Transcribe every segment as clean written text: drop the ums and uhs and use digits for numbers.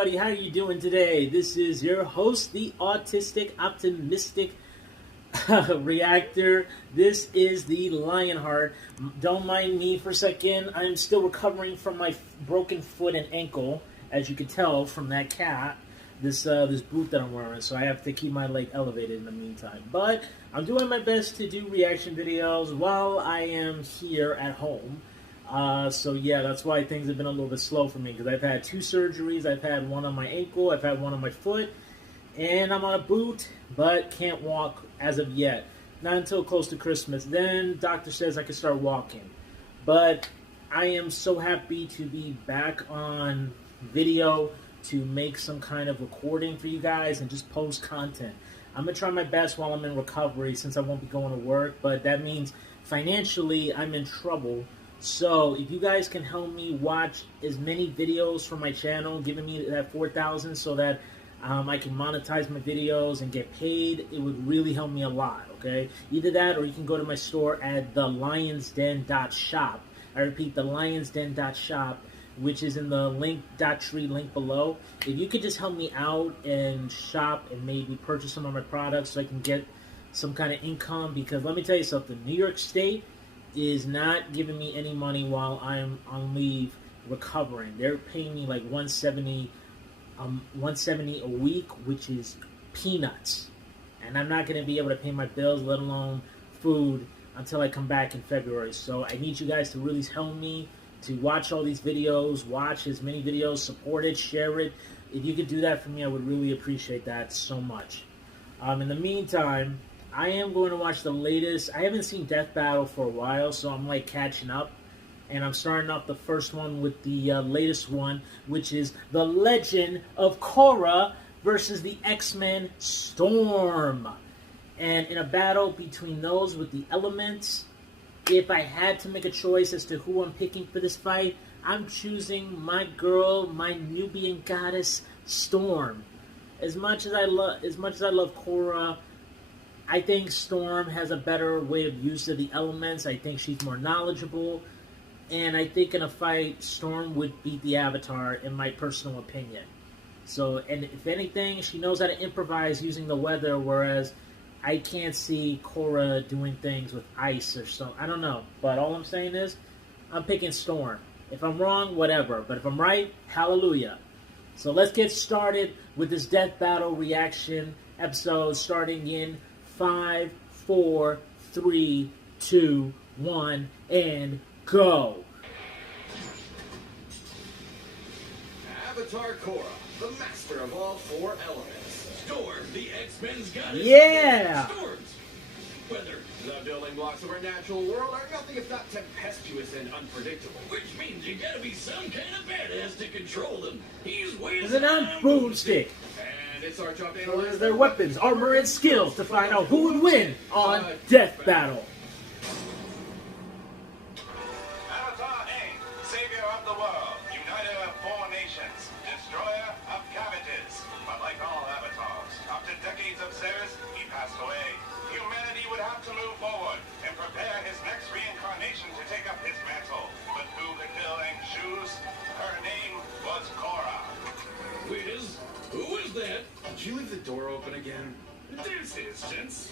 everybody, how are you doing today? This is your host, the autistic, optimistic Reactor. This is the Lionheart. Don't mind me for a second. I'm still recovering from my broken foot and ankle, as you can tell from that cat. This boot that I'm wearing, so I have to keep my leg elevated in the meantime. But I'm doing my best to do reaction videos while I am here at home. So yeah, that's why things have been a little bit slow for me, because I've had 2 surgeries. I've had one on my ankle, I've had one on my foot, and I'm on a boot, but can't walk as of yet. Not until close to Christmas. Then doctor says I can start walking. But I am so happy to be back on video, to make some kind of recording for you guys and just post content. I'm going to try my best while I'm in recovery, since I won't be going to work, but that means financially I'm in trouble. So if you guys can help me watch as many videos from my channel, giving me that 4,000 so that I can monetize my videos and get paid, it would really help me a lot, okay? Either that, or you can go to my store at thelionsden.shop. I repeat, thelionsden.shop, which is in the link.tree link below. If you could just help me out and shop and maybe purchase some of my products so I can get some kind of income, because let me tell you something, New York State is not giving me any money while I'm on leave recovering. They're paying me like $170 a week, which is peanuts. And I'm not going to be able to pay my bills, let alone food, until I come back in February. So I need you guys to really help me to watch all these videos, watch as many videos, support it, share it. If you could do that for me, I would really appreciate that so much. In the meantime, I am going to watch the latest. I haven't seen Death Battle for a while, so I'm like catching up. And I'm starting off the first one with the latest one, which is The Legend of Korra versus the X-Men Storm. And in a battle between those with the elements, if I had to make a choice as to who I'm picking for this fight, I'm choosing my girl, my Nubian goddess, Storm. As much as I love Korra, I think Storm has a better way of use of the elements. I think she's more knowledgeable, and I think in a fight, Storm would beat the Avatar, in my personal opinion. So, and if anything, she knows how to improvise using the weather, whereas I can't see Korra doing things with ice or something. I don't know. But all I'm saying is, I'm picking Storm. If I'm wrong, whatever. But if I'm right, hallelujah. So let's get started with this Death Battle reaction episode, starting in 5, 4, 3, 2, 1, and go. Avatar Korra, the master of all 4 elements. Storm, the X-Men's goddess. Yeah! Storms. Weather. The building blocks of our natural world are nothing if not tempestuous and unpredictable. Which means you gotta be some kind of badass to control them. He's There's an on boomstick. And it's our job to So analyze there's their weapons, armor, and skills to find out who would win on Death Battle. Avatar A, savior of the world, uniter of 4 nations, destroyer of cabbages. But like all avatars, after decades of service, he passed away. Humanity would have to move forward and prepare his next reincarnation to take up his mantle. But who could fill Aang's shoes? Her name was Korra. Who is that? Did you leave the door open again? Deuces, gents.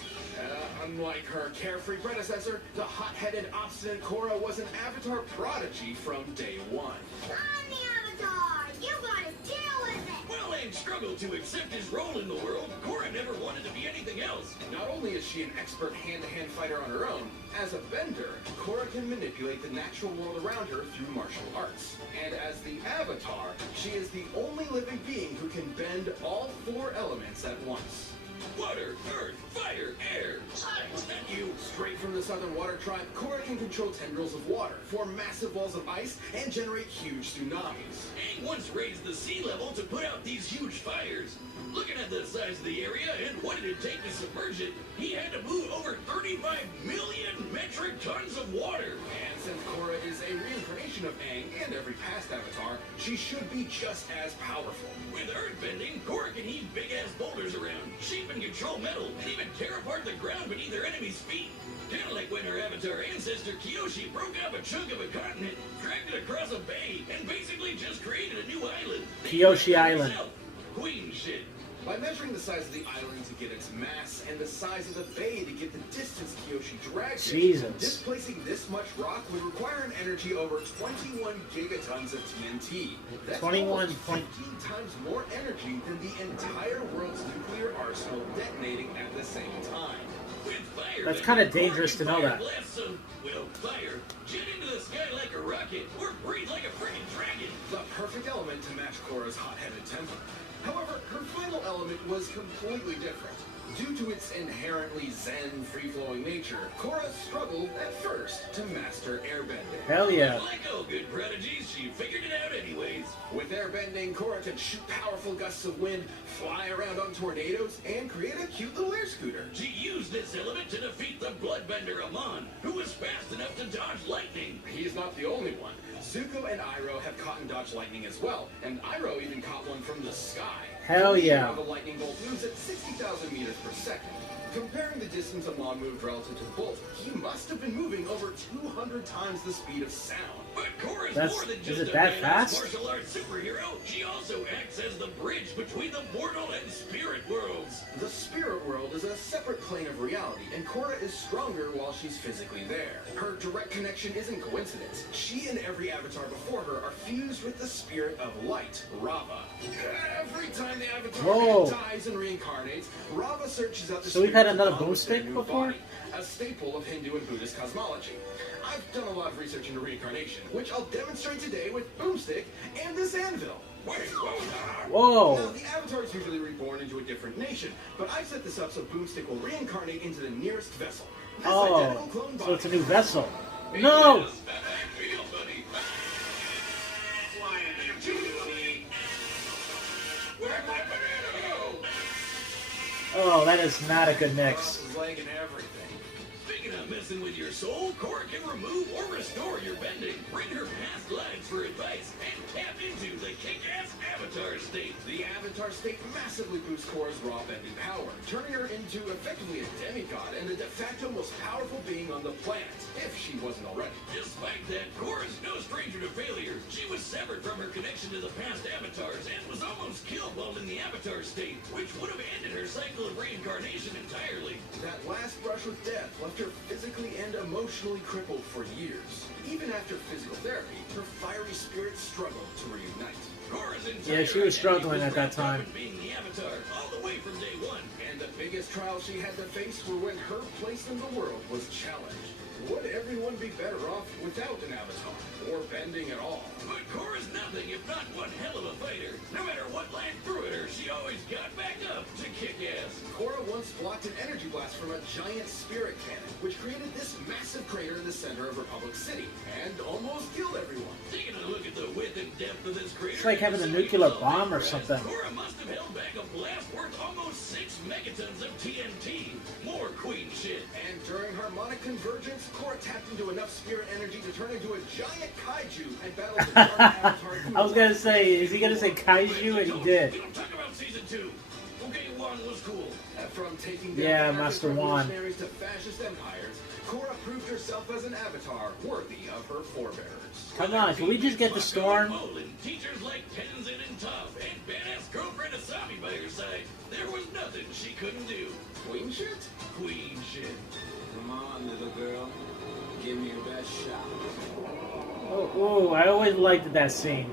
Unlike her carefree predecessor, the hot-headed, obstinate Korra was an Avatar prodigy from day 1. I'm the Avatar! You gotta deal with it! Well, Aang struggled to accept his role in the world. Korra never wanted to be anything else. Not only is she an expert hand-to-hand fighter on her own, as a bender, Korra can manipulate the natural world around her through martial arts. And as the Avatar, she is the only living being who can bend all 4 elements at once. Water, earth, fire, air. Is that you? Straight from the Southern Water Tribe, Korra can control tendrils of water, form massive walls of ice, and generate huge tsunamis. Aang once raised the sea level to put out these huge fires. Looking at the size of the area and what did it take to submerge it, he had to move over 35 million metric tons of water. And Since Korra is a reincarnation of Aang and every past avatar, she should be just as powerful. With earthbending, Korra can heave big-ass boulders around, shape and control metal, and even tear apart the ground beneath her enemy's feet. Kind of like when her avatar ancestor Kyoshi broke up a chunk of a continent, dragged it across a bay, and basically just created a new island. Kyoshi Island. Queen shit. By measuring the size of the island to get its mass and the size of the bay to get the distance Kyoshi dragged it, Jesus. displacing this much rock would require an energy over 21 gigatons of TNT. That's 21 almost 15 times more energy than the entire world's nuclear arsenal detonating at the same time. With fire, That's kind of dangerous to know that. Fire, jet into the sky like a rocket, or breathe like a freaking dragon. The perfect element to match Korra's hot-headed temper. However, her final element was completely different. Due to its inherently zen, free-flowing nature, Korra struggled at first to master airbending. Hell yeah. Like all good prodigies, she figured it out anyways. With airbending, Korra could shoot powerful gusts of wind, fly around on tornadoes, and create a cute little air scooter. She used this element to defeat the bloodbender Amon, who was fast enough to dodge lightning. He's not the only one. Zuko and Iroh have caught and dodged lightning as well, and Iroh even caught one from the sky. Hell yeah. The lightning bolt moves at 60,000 meters per second. Comparing the distance Amon moved relative to the bolt, he must have been moving over 200 times the speed of sound. But Korra's That's- more than is just it a that badass fast? martial arts superhero. She also acts as the bridge between the mortal and spirit worlds. The spirit world is a separate plane of reality, and Korra is stronger while she's physically there. Her direct connection isn't coincidence. She and every avatar before her are fused with the spirit of light, Rava. Every time the avatar Whoa. dies and reincarnates, Rava searches out the So we've had spirit another along with their boomstick new before? body, a staple of Hindu and Buddhist cosmology. I've done a lot of research into reincarnation, which I'll demonstrate today with Boomstick and this anvil. Wait, whoa, Whoa. Now, the avatar is usually reborn into a different nation, but I've set this up so Boomstick will reincarnate into the nearest vessel. This identical Oh, clone so it's a body- new vessel. No! Yes, that I feel, buddy. Where'd my banana go? Oh, that is not a good mix. His leg and everything. Speaking of messing with your soul, Korra can remove or restore your bending, bring her past lives for advice, and tap into the kick-ass avatar state. The avatar state massively boosts Korra's raw bending power, turning her into effectively a demigod and the de facto most powerful being on the planet, if she wasn't already. Despite that, Korra's no stranger to failure. She was severed from her connection to the past avatars and was almost killed while in the avatar state, which would have ended her cycle of reincarnation entirely. That last brush with death left her physically and emotionally crippled for years. Even after physical therapy, her fiery spirit struggled to reunite. Korra's Yeah, she was struggling at that time. being the avatar all the way from day one. And the biggest trials she had to face were when her place in the world was challenged. Would everyone be better off without an avatar, or bending at all? But Korra's nothing if not one hell of a fighter. No matter what life threw at her, she always got back up to kick ass. Korra once blocked an energy blast from a giant spirit cannon, which created this massive crater in the center of Republic City, and almost killed everyone. Taking a look at the width and depth of this crater, It's like having a nuclear bomb or something. Korra must have held back a blast worth almost 6 megatons of TNT. More queen shit. And during harmonic convergence, Korra tapped into enough spirit energy to turn into a giant kaiju and battle the dark avatar. I was gonna say, is he gonna say kaiju? And he did. We don't talk about season 2. Okay, 1 was cool. From taking down Yeah, anarchist Master Wan. revolutionaries to fascist empires, Korra proved herself as an avatar worthy of her forebears. Come on, can we just get the storm? Teachers like Tenzin and Toph, and badass girlfriend Asami by her side. There was nothing she couldn't do. Queen shit? Queen shit. Come on, little girl. Give me your best shot. Oh, I always liked that scene.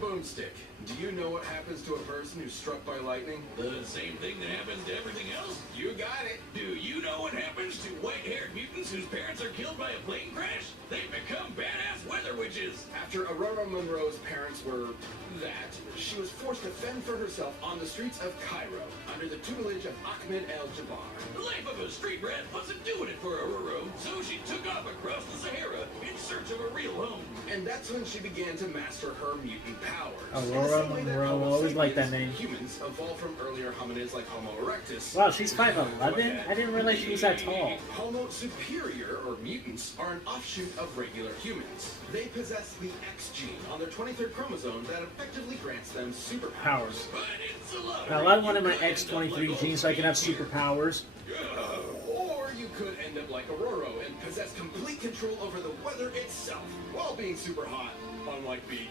Boomstick, do you know what happens to a person who's struck by lightning? The same thing that happens to everything else? You got it. Do you know what happens to white-haired mutants whose parents are killed by a plane crash? They become badass weather witches. After Aurora Monroe's parents were that, she was forced to fend for herself on the streets of Cairo under the tutelage of Ahmed El-Jabbar. The life of a street rat wasn't doing it for Aurora, so she took off across the Sahara in search of a real home. And that's when she began to master her mutant powers. Aurora Aurora Monroe. I always like that name. Humans evolved from earlier hominids like Homo erectus. Wow, she's 5'11"? I didn't realize she was that tall. Homo superior, or mutants, are an offshoot of regular humans. They possess the X gene on their 23rd chromosome that effectively grants them superpowers. Powers. Now, I wanted my X23 gene so I can have superpowers. Or you could end up like Aurora and possess complete control over the weather itself, while being super hot, unlike Beak.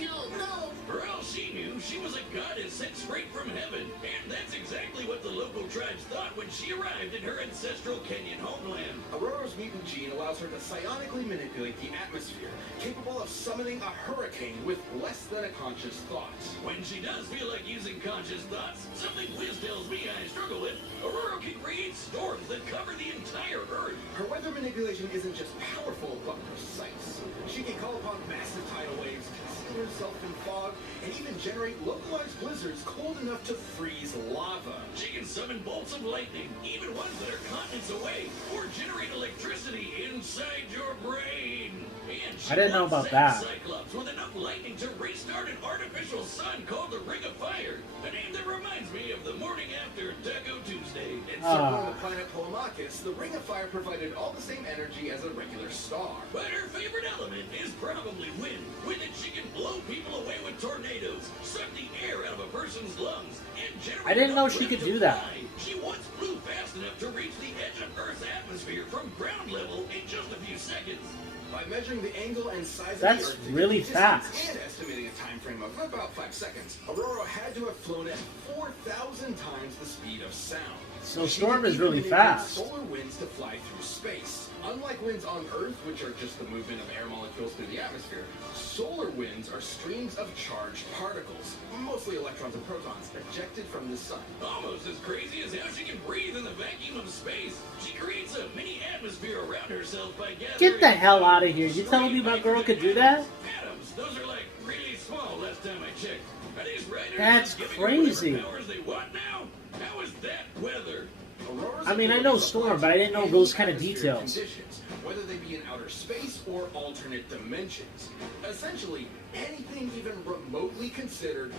No. For all she knew, she was a goddess sent straight from heaven. And that's exactly what the local tribes thought when she arrived in her ancestral Kenyan homeland. Aurora's mutant gene allows her to psionically manipulate the atmosphere, capable of summoning a hurricane with less than a conscious thought. When she does feel like using conscious thoughts, something Wiz tells me I struggle with, Aurora can create storms that cover the entire Earth. Her weather manipulation isn't just powerful, but precise. She can call upon massive tidal waves, conceal herself in fog, and even generate localized blizzards cold enough to freeze lava. She can summon bolts of lightning, even ones that are continents away, or generate electricity inside your brain. And she I didn't know about that. Cyclops with enough lightning to restart an artificial sun called the Ring of Fire, a name that reminds me of the morning after Taco Tuesday. And circling the planet Polemarchus, the Ring of Fire provided all the same energy as a regular star. But her favorite element is probably wind. With it, she can blow people away with tornadoes, suck the air out of a person's lungs, and generate. I didn't know she could do that. She once flew fast enough to reach the edge of Earth's atmosphere from ground level in just a few seconds. By measuring the angle and size of That's the Earth to really get distance fast. and estimating a time frame of about 5 seconds, Aurora had to have flown at 4,000 times the speed of sound. So She Storm could is even really manipulate fast. solar winds to fly through space. Unlike winds on Earth, which are just the movement of air molecules through the atmosphere, solar winds are streams of charged particles, mostly electrons and protons, ejected from the sun. Almost as crazy as how she can breathe in the vacuum of space. She creates a mini atmosphere around herself by gathering... Get the hell out of here. You telling me my girl could do that? Atoms. Those are like really small last time I checked. Are these writers That's just giving crazy. her whatever powers they want now? How is that weather? Aurora's I mean, I know ability Storm, applies but I didn't know to those any kind of atmospheric details. Conditions, whether they be in outer space or alternate dimensions. Essentially, anything even remotely considered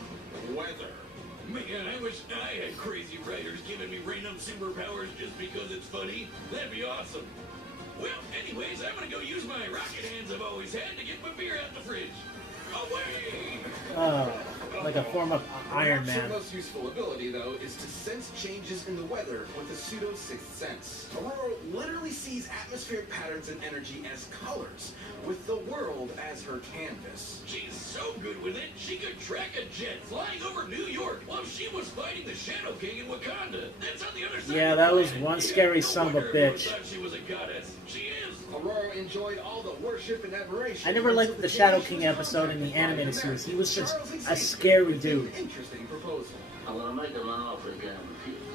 weather. Man, I wish I had crazy writers giving me random superpowers just because it's funny. That'd be awesome. Well, anyways, I'm gonna go use my rocket hands I've always had to get my beer out the fridge. Away! Like a form of Iron Perhaps her Man. most useful ability, though, is to sense changes in the weather with a pseudo-sixth sense. Aurora literally sees atmospheric patterns and energy as colors, with the world as her canvas. She's so good with it, she could track a jet flying over New York while she was fighting the Shadow King in Wakanda. That's on the other side. Yeah, of the that was planet. one scary No son of a wonder everyone bitch. thought she was a goddess. She is. Aurora enjoyed all the worship and admiration. I never liked the Shadow King episode in the animated series. He was just a scary dude. Interesting proposal. I'm gonna make an offer again.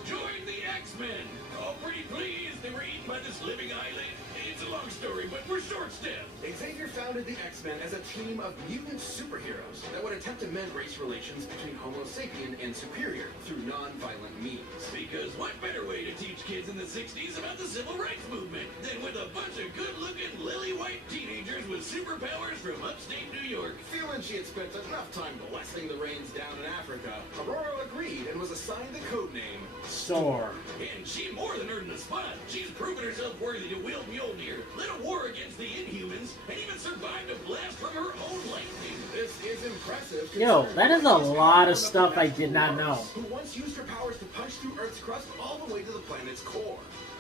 Join the X-Men. Oh, pretty please. They were eaten by this living island. It's a long story, but we're short-staffed. Xavier founded the X-Men as a team of mutant superheroes that would attempt to mend race relations between Homo sapien and Superior through non-violent means. Because what better way to teach kids in the 60s about the civil rights movement than with a bunch of good-looking lily-white teenagers with superpowers from upstate New York? Feeling she had spent enough time blessing the rains down in Africa, Aurora agreed and was assigned the codename Storm. And she more than earned the spot. She's proven herself worthy to wield Mjolnir, led a war against the Inhumans, and even survived a blast from her own lightning. This is impressive. Yo, considering that is a Aurora's lot of one stuff the I natural did not know. monarchs Who once used her powers to punch through Earth's crust all the way to the planet's core.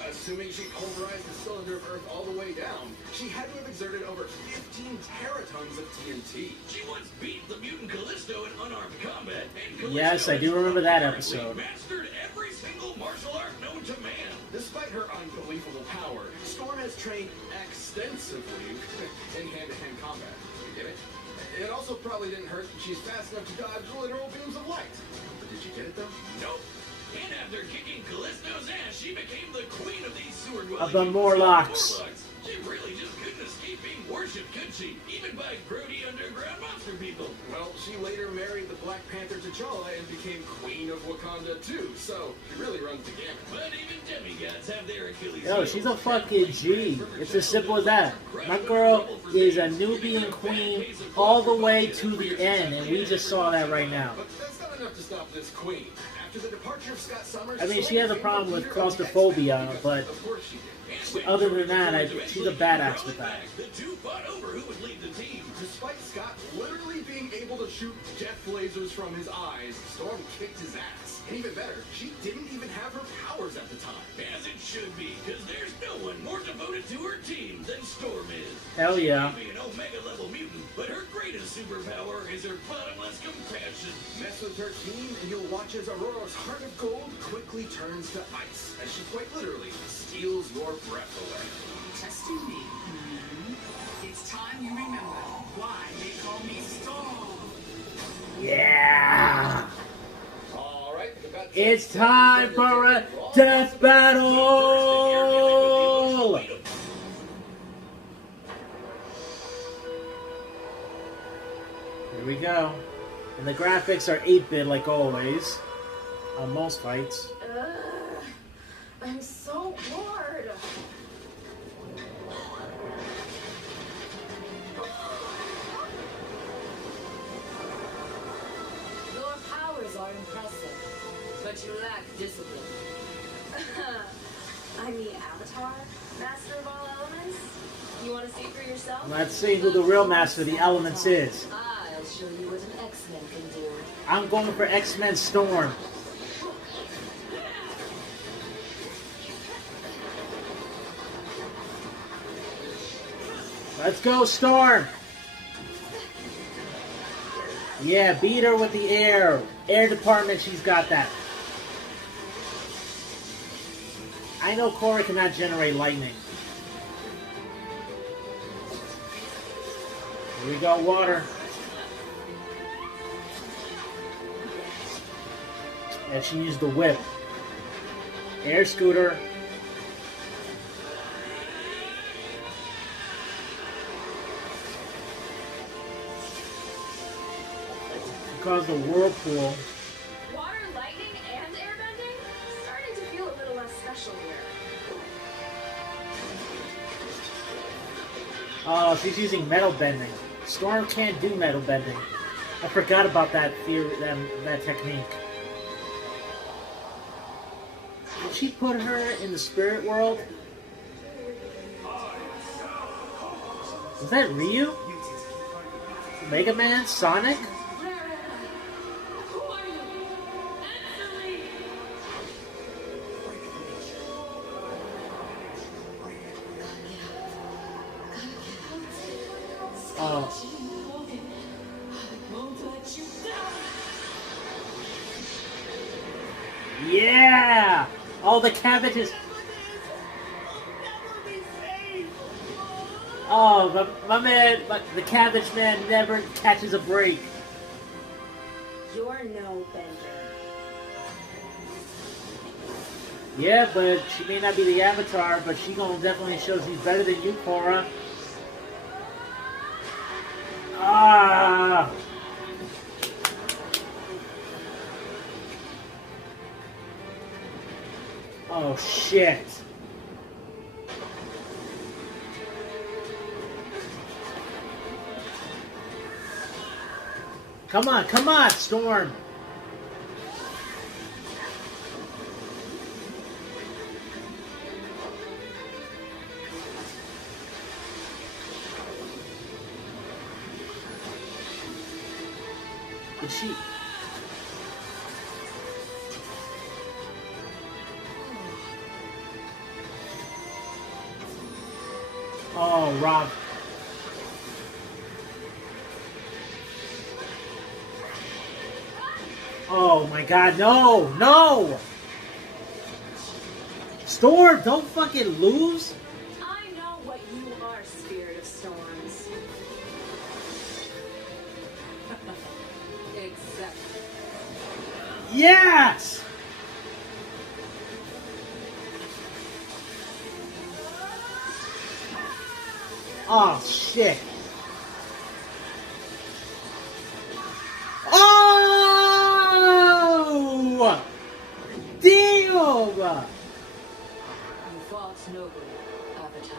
Assuming she pulverized the cylinder of Earth all the way down, she had to have exerted over 15 teratons of TNT. She once beat the mutant Callisto in unarmed combat, and Callisto Yes, I do has remember that apparently episode. mastered every single martial art known to man. Despite her unbelievable power, Storm has trained extensively in hand-to-hand combat. You get it? It also probably didn't hurt that she's fast enough to dodge literal beams of light. But did you get it, though? Nope. And after kicking Callisto's ass, she became the queen of these sewer-dwelling Of the humans, Morlocks. She really just couldn't escape being worshipped, could she? Even by grody underground monsters. monster people. Well, she later married the Black Panther T'Challa and became Queen of Wakanda too, so she really runs the gamut. But even demigods have their Achilles Yo, heel. she's a fucking G. It's as simple as that. My girl is a Nubian queen all the way to the end, and we just saw that right now. But that's not enough to stop this queen. After the departure of Scott Summers, I mean, she has a problem with claustrophobia, but of course she did. other than that, she's a badass with that. The two fought over who would lead the team. Despite Scott literally being able to shoot death lasers from his eyes, Storm kicked his ass. And even better, she didn't even have her powers at the time. As it should be, because there's no one more devoted to her team than Storm is. Hell yeah. She may be an Omega-level mutant, but her greatest superpower is her bottomless compassion. Mess with her team, and you'll watch as Aurora's heart of gold quickly turns to ice, as she quite literally steals your breath away. Testing me. It's time you remember why they call me Storm. Yeah! All right, It's time for a death battle! Here we go. And the graphics are 8-bit like always. On most fights. I'm so bored. Your powers are impressive, but you lack discipline. I'm the Avatar, Master of all elements. You want to see for yourself? Let's see who the real master of the elements is. I'll show you what an X-Men can do. I'm going for X-Men Storm. Let's go, Storm! Yeah, beat her with the air. Air department, she's got that. I know Korra cannot generate lightning. Here we go, water. And she used the whip. Air scooter. Caused a whirlpool. Water, lightning, and airbending? Starting to feel a little less special here. Oh, she's using metal bending. Storm can't do metal bending. I forgot about that theory, that technique. Did she put her in the spirit world? Was that Ryu? Mega Man? Sonic? Who are you? Answer me! Oh. Yeah! Oh, the cabbage is... Oh, my man, the cabbage man never catches a break. You're no bender. Yeah, but she may not be the Avatar, but she gonna definitely show she's better than you, Korra. Ah! Oh, shit. Come on, Storm. Did she... Oh, Rob. Oh my god, no! No! Storm, don't fucking lose! I know what you are, Spirit of Storms. Except Yes! Oh, shit. most noble avatar.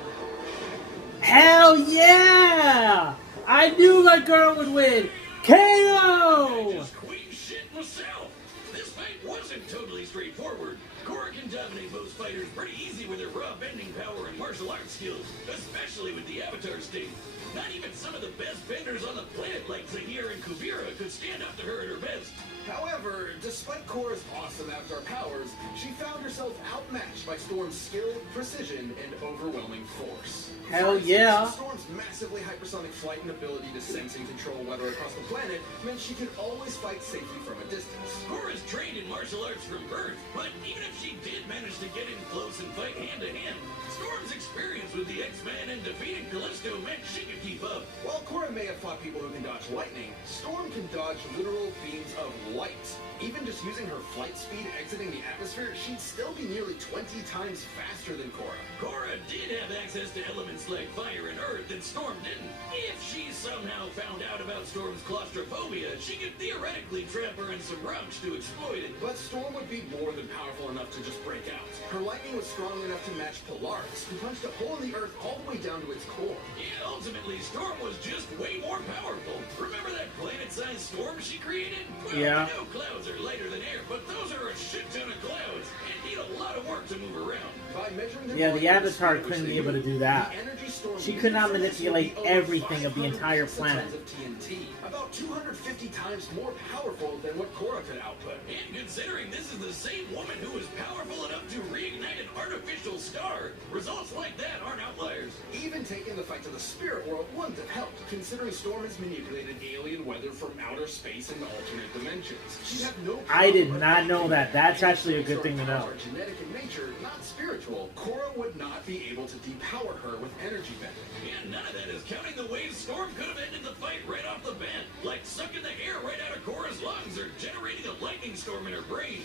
Hell yeah! I knew that girl would win. KO! Just queen shit myself. This fight wasn't totally straightforward. Korra can dominate most fighters pretty easy with her raw bending power and martial arts skills, especially with the Avatar state. Not even some of the best benders on the planet like Zahir and Kuvira could stand up to her at her best. However, despite Korra's awesome avatar powers, she found herself outmatched by Storm's skill, precision, and overwhelming force. Hell For yeah. instance, Storm's massively hypersonic flight and ability to sense and control weather across the planet meant she could always fight safely from a distance. Korra's trained in martial arts from birth, but even if she did manage to get in close and fight hand to hand, Storm's experience with the X-Men and defeating Callisto meant she could keep up. While Korra may have fought people who can dodge lightning, Storm can dodge literal beams of light. Even just using her flight speed exiting the atmosphere, she'd still be nearly 20 times faster than Korra. Korra did have access to elements like fire and earth that Storm didn't. If she somehow found out about Storm's claustrophobia, she could theoretically trap her in some rocks to exploit it. But Storm would be more than powerful enough to just break out. Her lightning was strong enough to match Polaris, who punched a hole in the earth all the way down to its core. Yeah, ultimately, Storm was just way more powerful. Remember that planet-sized storm she created? Well, Yeah. I know clouds are lighter than air, but those are a shit ton of clouds and need a lot of work to move around. By measuring their Yeah, the volume, Avatar which couldn't they be able to moved, do that. the energy Storm She used could not for this manipulate would be over everything of the 500 entire exatons planet. of TNT, about 250 times more powerful than what Korra could output. And considering this is the same woman who was powerful enough to reignite an artificial star, results like that aren't outliers. Even taking the fight to the spirit world wouldn't have helped, considering Storm has manipulated alien weather from outer space and alternate dimensions. She'd have no I did problem not know that. That's And actually a good thing to Storm's know. powers are genetic in nature, not spiritual. Korra would not be able to depower her with energy bending. And none of that is counting the ways Storm could have ended the fight right off the bat, like sucking the air right out of Korra's lungs or generating a lightning storm in her brain.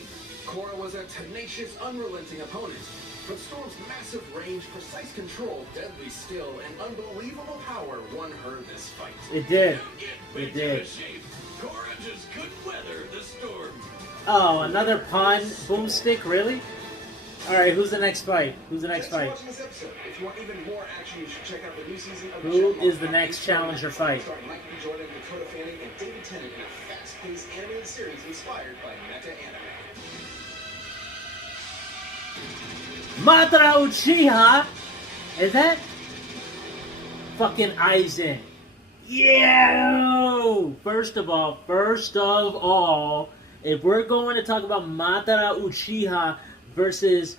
Korra was a tenacious, unrelenting opponent. But Storm's massive range, precise control, deadly skill, and unbelievable power won her this fight. It did. Don't get It bent out did. of shape. Korra just couldn't weather the storm. Oh, another pun? Boomstick? Really? Alright, who's the next fight? Who's the next Thanks for fight? watching this episode. If you want even more action, you should check out the new season of Who Chef is the Mark. next challenger fight? Starring Michael B. Jordan, Dakota Fanning, and David Tennant in a fast-paced animated series inspired by mecha anime. Madara Uchiha? Is that? Fucking Aizen. Yeah! First of all, if we're going to talk about Madara Uchiha versus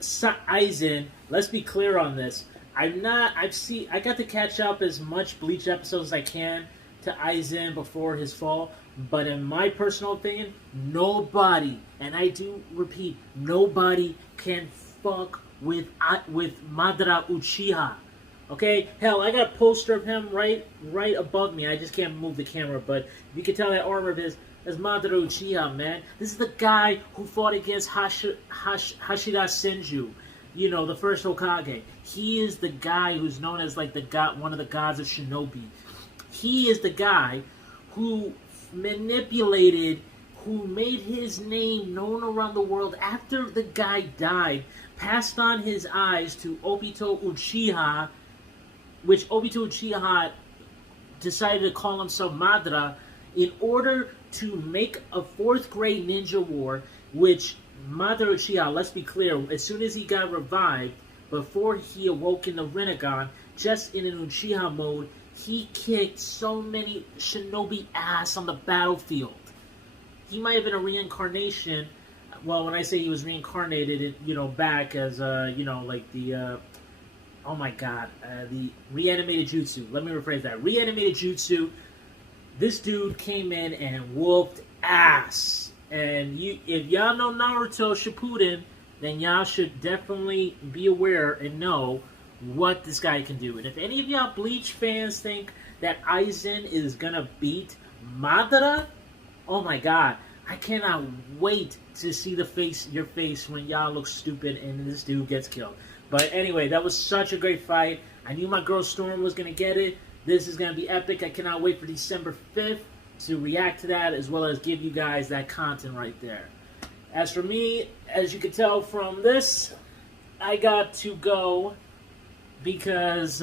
Aizen, let's be clear on this. I got to catch up as much Bleach episodes as I can to Aizen before his fall, but in my personal opinion, nobody, and I do repeat, nobody can fuck with Madara Uchiha. Okay? Hell, I got a poster of him right above me. I just can't move the camera, but you can tell that armor of his is Madara Uchiha, man. This is the guy who fought against Hashira Senju, you know, the first Hokage. He is the guy who's known as like the god, one of the gods of shinobi. He is the guy who manipulated, who made his name known around the world after the guy died, passed on his eyes to Obito Uchiha, which Obito Uchiha decided to call himself Madara in order to make a 4th grade ninja war, which Madara Uchiha, let's be clear, as soon as he got revived, before he awoke in the Rinnegan, just in an Uchiha mode, he kicked so many shinobi ass on the battlefield. He might have been a reincarnation. Well, when I say he was reincarnated, back as, like the, oh my god, the reanimated jutsu. Let me rephrase that. Reanimated jutsu. This dude came in and whooped ass. And if y'all know Naruto Shippuden, then y'all should definitely be aware and know what this guy can do. And if any of y'all Bleach fans think that Aizen is gonna beat Madara, oh my god, I cannot wait to see your face when y'all look stupid and this dude gets killed. But anyway, that was such a great fight. I knew my girl Storm was gonna get it. This is gonna be epic. I cannot wait for December 5th to react to that, as well as give you guys that content right there. As for me, as you can tell from this, I got to go because,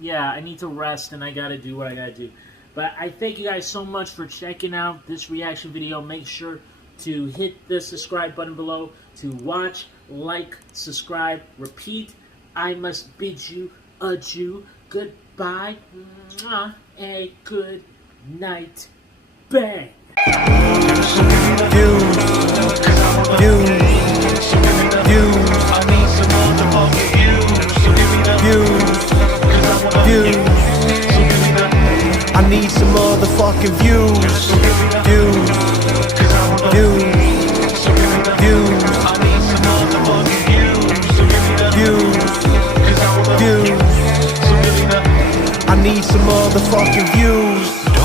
yeah, I need to rest and I gotta do what I gotta do. But I thank you guys so much for checking out this reaction video. Make sure to hit the subscribe button below to watch, like, subscribe, repeat. I must bid you adieu, goodbye, mwah, a good night, bang. I need some motherfucking views. I need some motherfucking views.